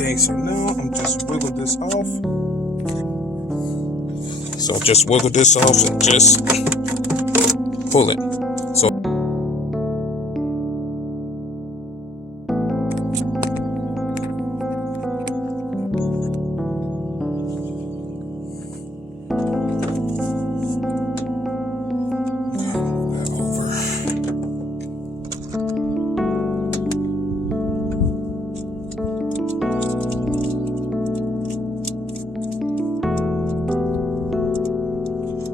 Okay, so now I'm just wiggle this off. So just wiggle this off and just pull it. So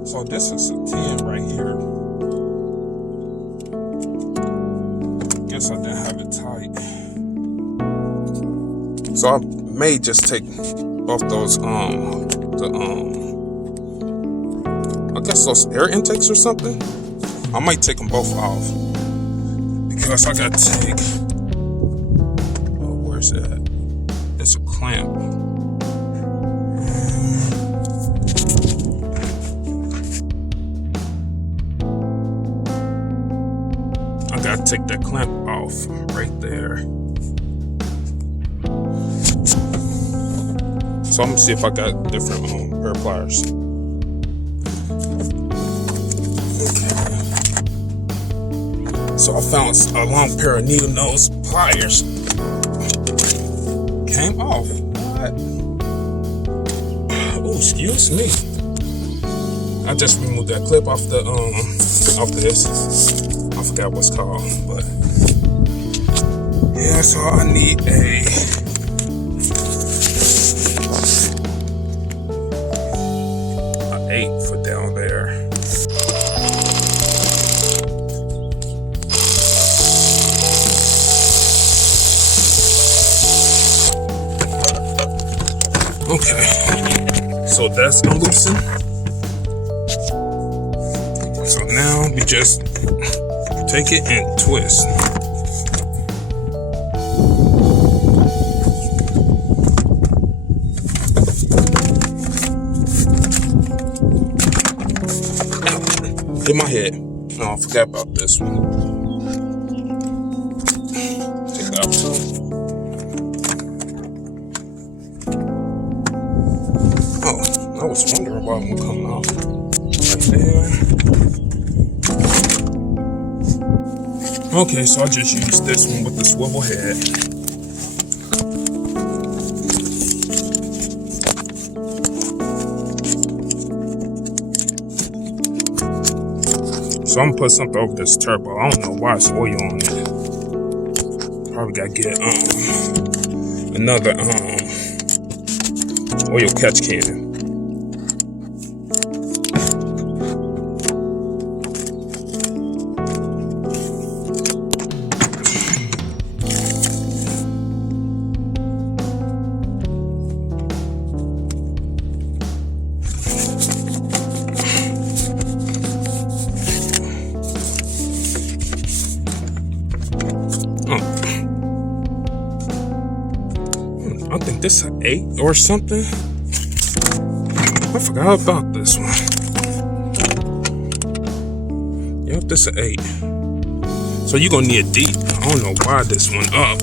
So this is a 10 right here. Guess I didn't have it tight. So I may just take off those I guess those air intakes or something. I might take them both off because I gotta take, oh, where's that? It's a clamp. I gotta take that clamp off right there. So I'm gonna see if I got different pair of pliers. Okay. So I found a long pair of needle nose pliers. Came off. What? Oh, excuse me. I just removed that clip off the off this. I forgot what's called, but yeah, so I need a an 8 for down there. Okay, so that's unloosened. So now we just take it and twist. Hit my head. No, I forgot about this one. Take it out. Oh, I was wondering why I'm coming off. Right there. Okay, so I just used this one with the swivel head. So I'm gonna put something over this turbo. I don't know why it's oil on it. Probably gotta get another oil catch can. I think this is an 8 or something. I forgot about this one. Yep, this is an 8. So you're gonna need a deep. I don't know why this one up.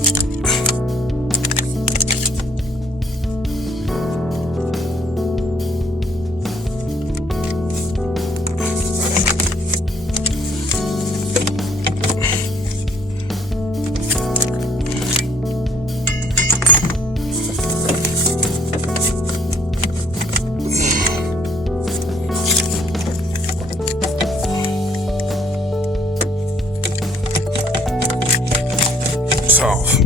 Off.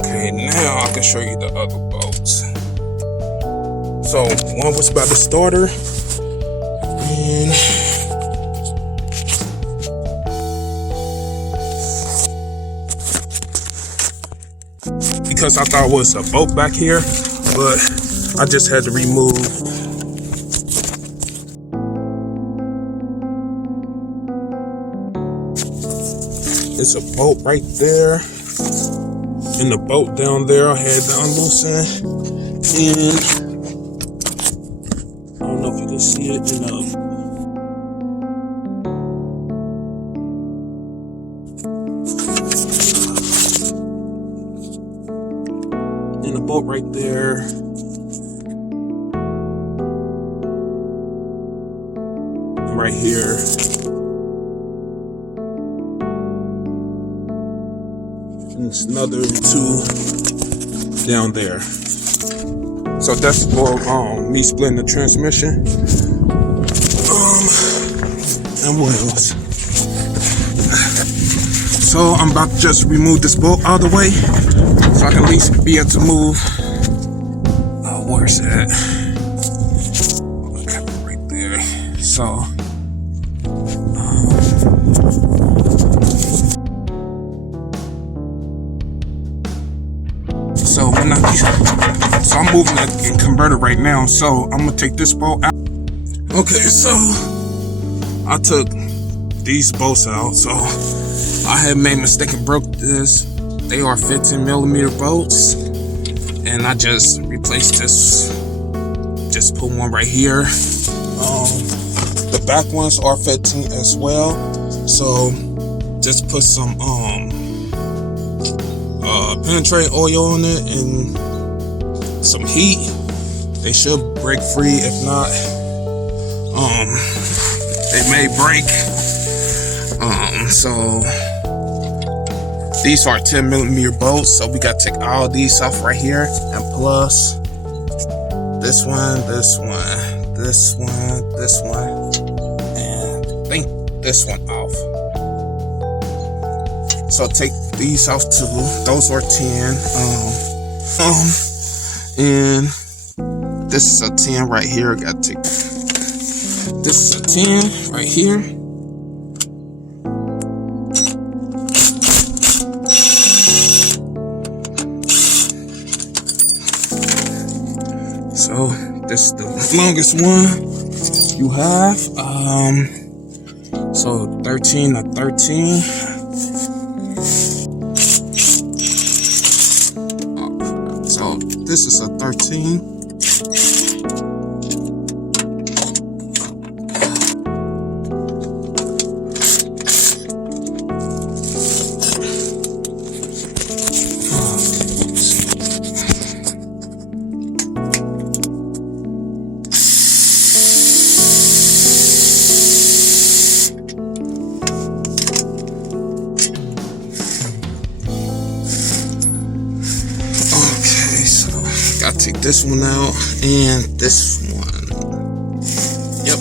Okay, now I can show you the other bolts. So one was by the starter, and because I thought it was a bolt back here, but I just had to remove it's a bolt right there, and the bolt down there I had to unloosen, and I don't know if you can see it in the the bolt right there. Right here. And it's another 2 down there. So that's for me splitting the transmission. And what else? So I'm about to just remove this bolt out of the way, so I can at least be able to move. Where's that? Right there. So. So I'm moving the converter right now. So I'm gonna take this bolt out. Okay, so I took these bolts out. So I had made a mistake and broke this. They are 15mm bolts, and I just replaced this. Just put one right here. The back ones are 15 as well. So just put some penetrating oil on it and some heat. They should break free. If not, they may break. So these are 10mm bolts, so we gotta take all these off right here, and plus this one, and I think this one off. So take these off too. Those are 10. And this is a 10 right here. I gotta take. This is a 10 right here. So this is the longest one you have. So 13 to 13. So this is a 13. I'll take this one out and this one. Yep.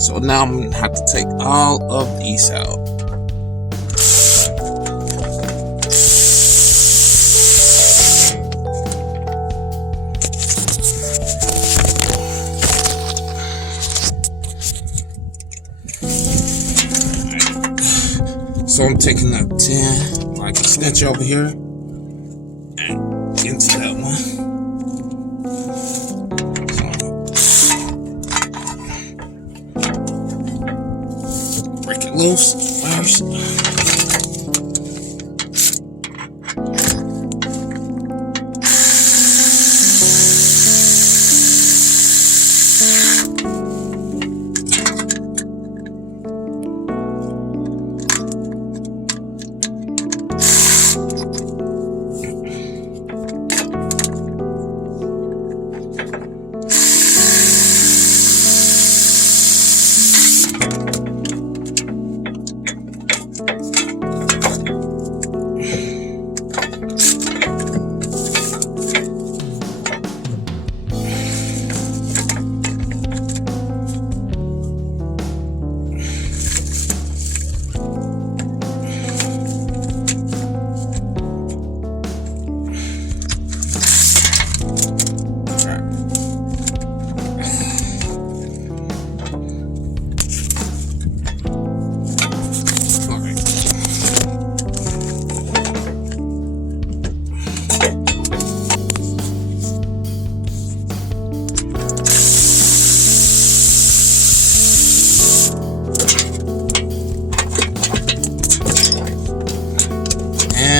So now I'm gonna have to take all of these out. So I'm taking that 10, like a snitch over here, and into that one. Break it loose first.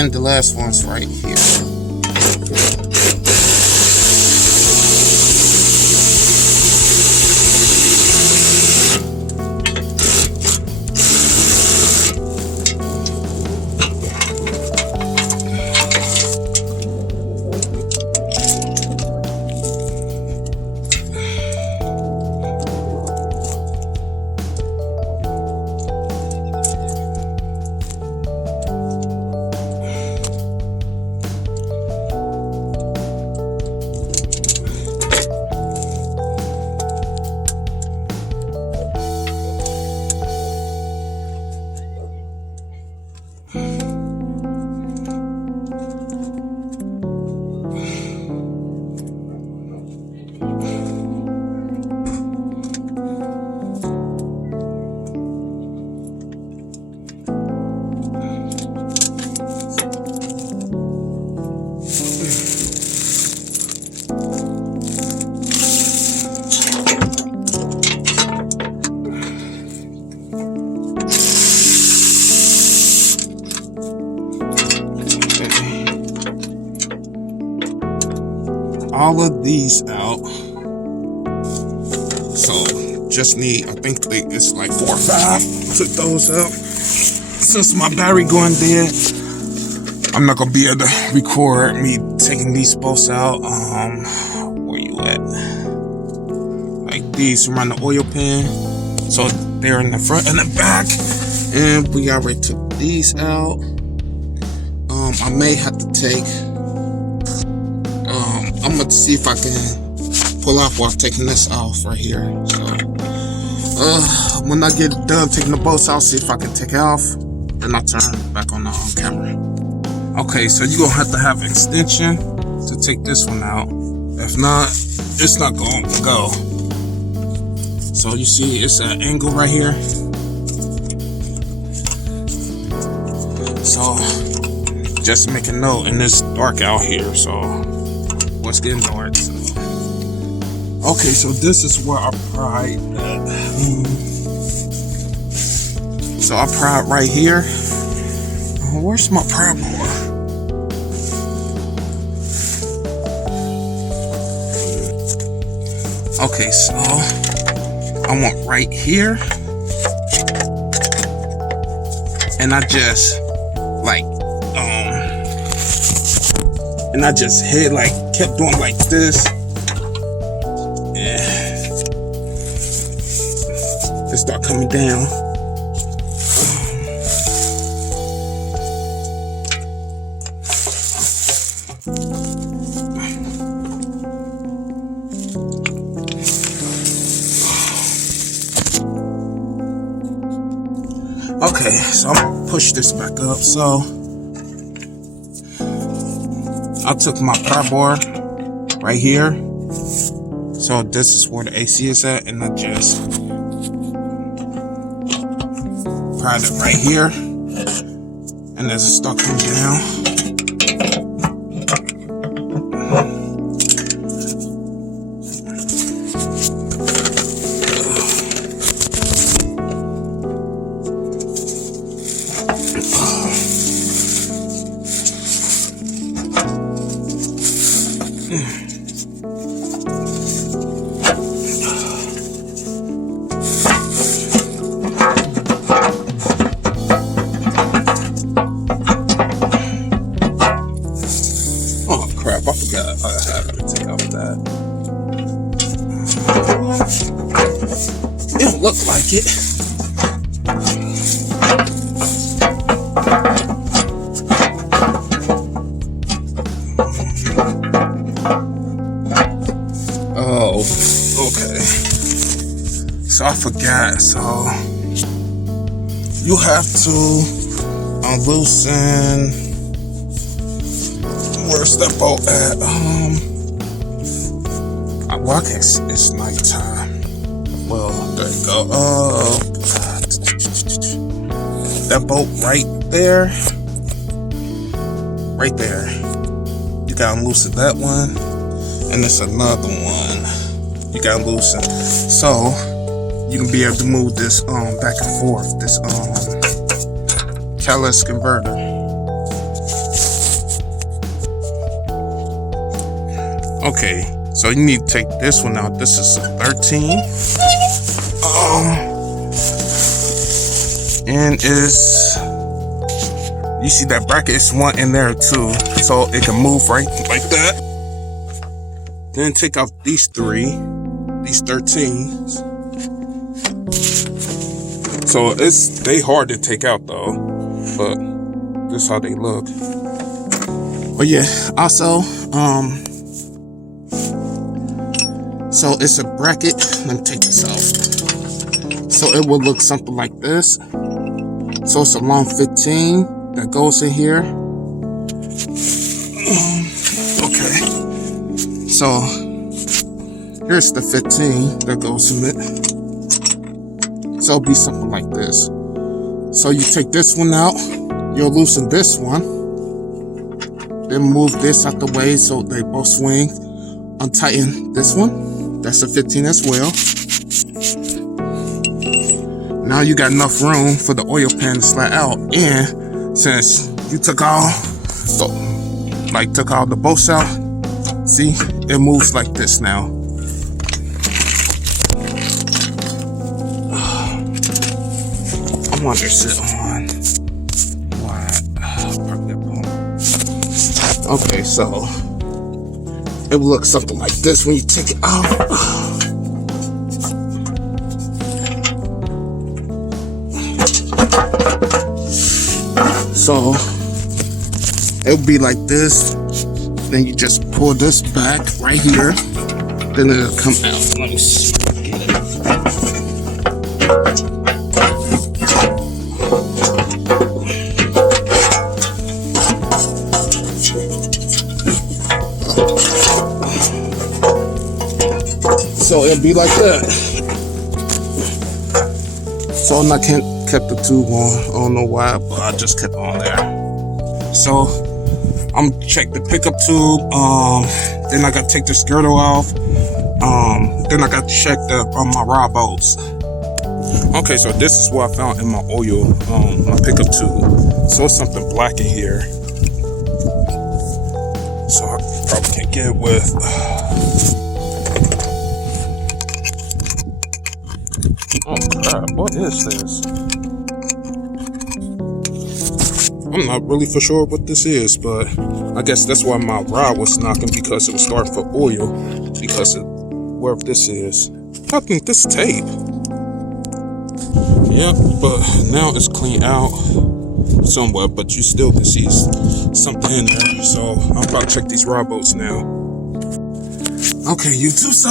and the last one's right here. All of these out. So just need, I think it's like 4 or 5. Took those out. Since my battery going dead, I'm not gonna be able to record me taking these bolts out. Where you at? Like these around the oil pan. So they're in the front and the back. And we already took these out. I may have to take, I'm gonna see if I can pull off while taking this off right here. So when I get done taking the bolts out, see if I can take it off, then I'll turn back on the camera. Okay, so you're gonna have extension to take this one out. If not, it's not gonna go. So you see it's an angle right here. So just make a note, and it's dark out here, so it's getting dark. So. Okay, so this is where I pried at. So I pried right here. Where's my pry bar? Okay, so I want right here, and I just like and I just hit, like, kept doing like this. Yeah. It start coming down. Okay, so I'm gonna push this back up. So I took my pry bar right here. So this is where the AC is at, and I just pried it right here, and as it start coming down. Oh crap, I forgot I had to take off that. It don't look like it. Oh, okay. So I forgot. So you have to loosen. Where's that bolt at? Well, I can't see. It's nighttime. Well, there you go. That bolt right there. Right there. You gotta loosen that one. And there's another one you gotta loosen. So you can be able to move this back and forth. This catalyst converter. Okay, so you need to take this one out. This is a 13. And is, you see that bracket is one in there too, so it can move right like that. Then take out these 13s. So they hard to take out though, but this is how they look. But yeah, also, so it's a bracket. Let me take this out. So it will look something like this. So it's a long 15 that goes in here. Okay. So here's the 15 that goes in it. So it'll be something like this. So you take this one out, you'll loosen this one, then move this out the way so they both swing. Untighten this one, that's a 15 as well. Now you got enough room for the oil pan to slide out. And since you took all the bolts out, see, it moves like this now. I wonder if it's on. Why? Okay, so it will look something like this when you take it out. So it'll be like this. Then you just pull this back right here. Then it'll come out. Let me see. So it'll be like that. So I kept the tube on. I don't know why, but I just kept it on there. So I'm gonna check the pickup tube. Then I gotta take this girdle off. Then I gotta check my rod bolts. Okay, so this is what I found in my oil, my pickup tube. So it's something black in here. So I probably can't get it with. Oh crap, what is this? I'm not really for sure what this is, but I guess that's why my rod was knocking, because it was starting for oil, because of wherever this is. I think this is tape. Yep, but now it's cleaned out somewhat, but you still can see something in there. So I'm about to check these rod bolts now. Okay, YouTube, so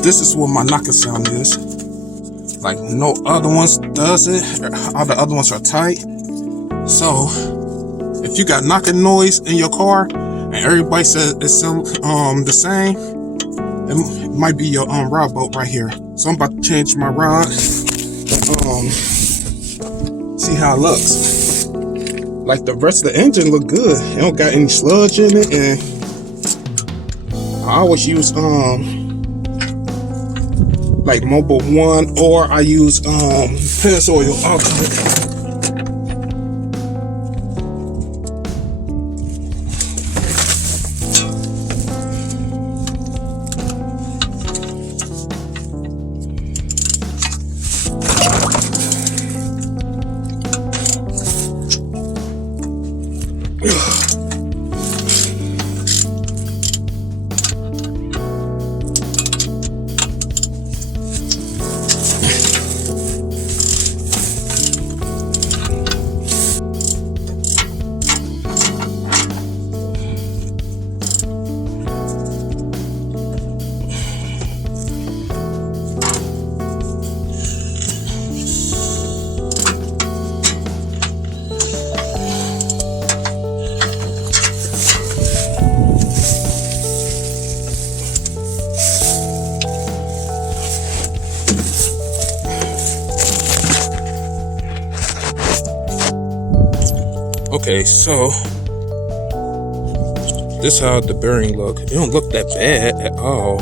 this is what my knocking sound is. Like no other ones does it. All the other ones are tight. So if you got knocking noise in your car and everybody says it's the same, it might be your rod bolt right here. So I'm about to change my rod. See how it looks. Like the rest of the engine look good. It don't got any sludge in it, and I always use like Mobile One, or I use Pennzoil Ultimate. Okay, so this is how the bearing look. It don't look that bad at all.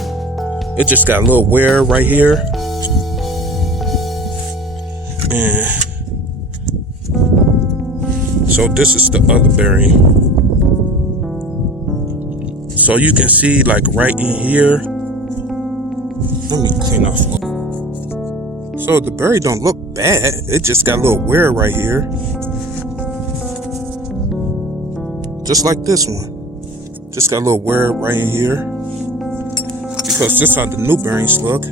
It just got a little wear right here. And so this is the other bearing. So you can see like right in here. Let me clean off. So the berry don't look bad. It just got a little wear right here. Just like this one. Just got a little wear right in here. Because this is how the new bearings look.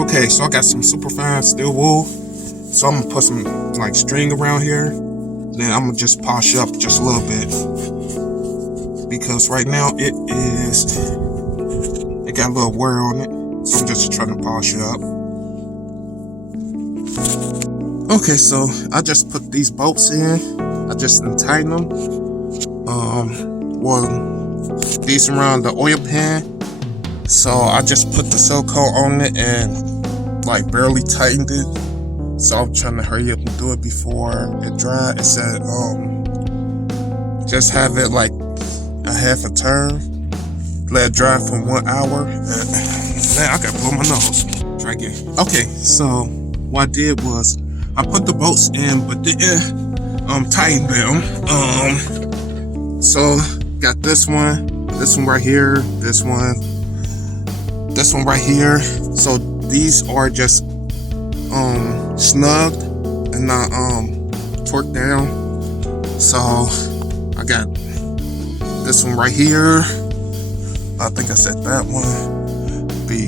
Okay, so I got some super fine steel wool. So I'm gonna put some like string around here. Then I'm gonna just polish up just a little bit. Because right now it got a little wear on it. So I'm just trying to polish it up. Okay, so I just put these bolts in. I just tighten them. Well, these around the oil pan. So I just put the silicone on it and like barely tightened it. So I'm trying to hurry up and do it before it dries. It said just have it like a half a turn. Let it dry for 1 hour. Man, I gotta blow my nose. Try again. Okay, so what I did was I put the bolts in, but didn't tighten them. So got this one right here, this one right here. So these are just snugged and not torqued down. So I got this one right here. I think I said that one.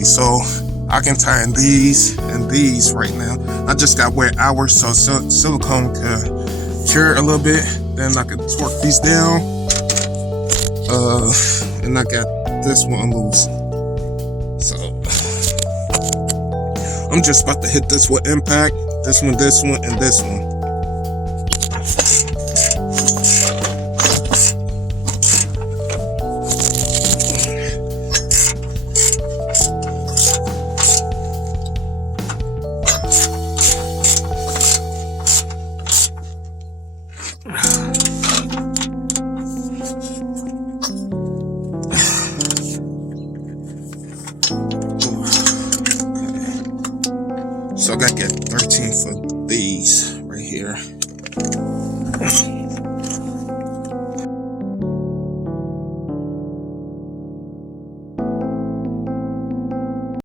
So I can tighten these and these right now. I just got wet hours, so silicone could cure a little bit. Then I can torque these down. And I got this one loose. So I'm just about to hit this with impact. This one, and this one. So I gotta get 13 for these right here.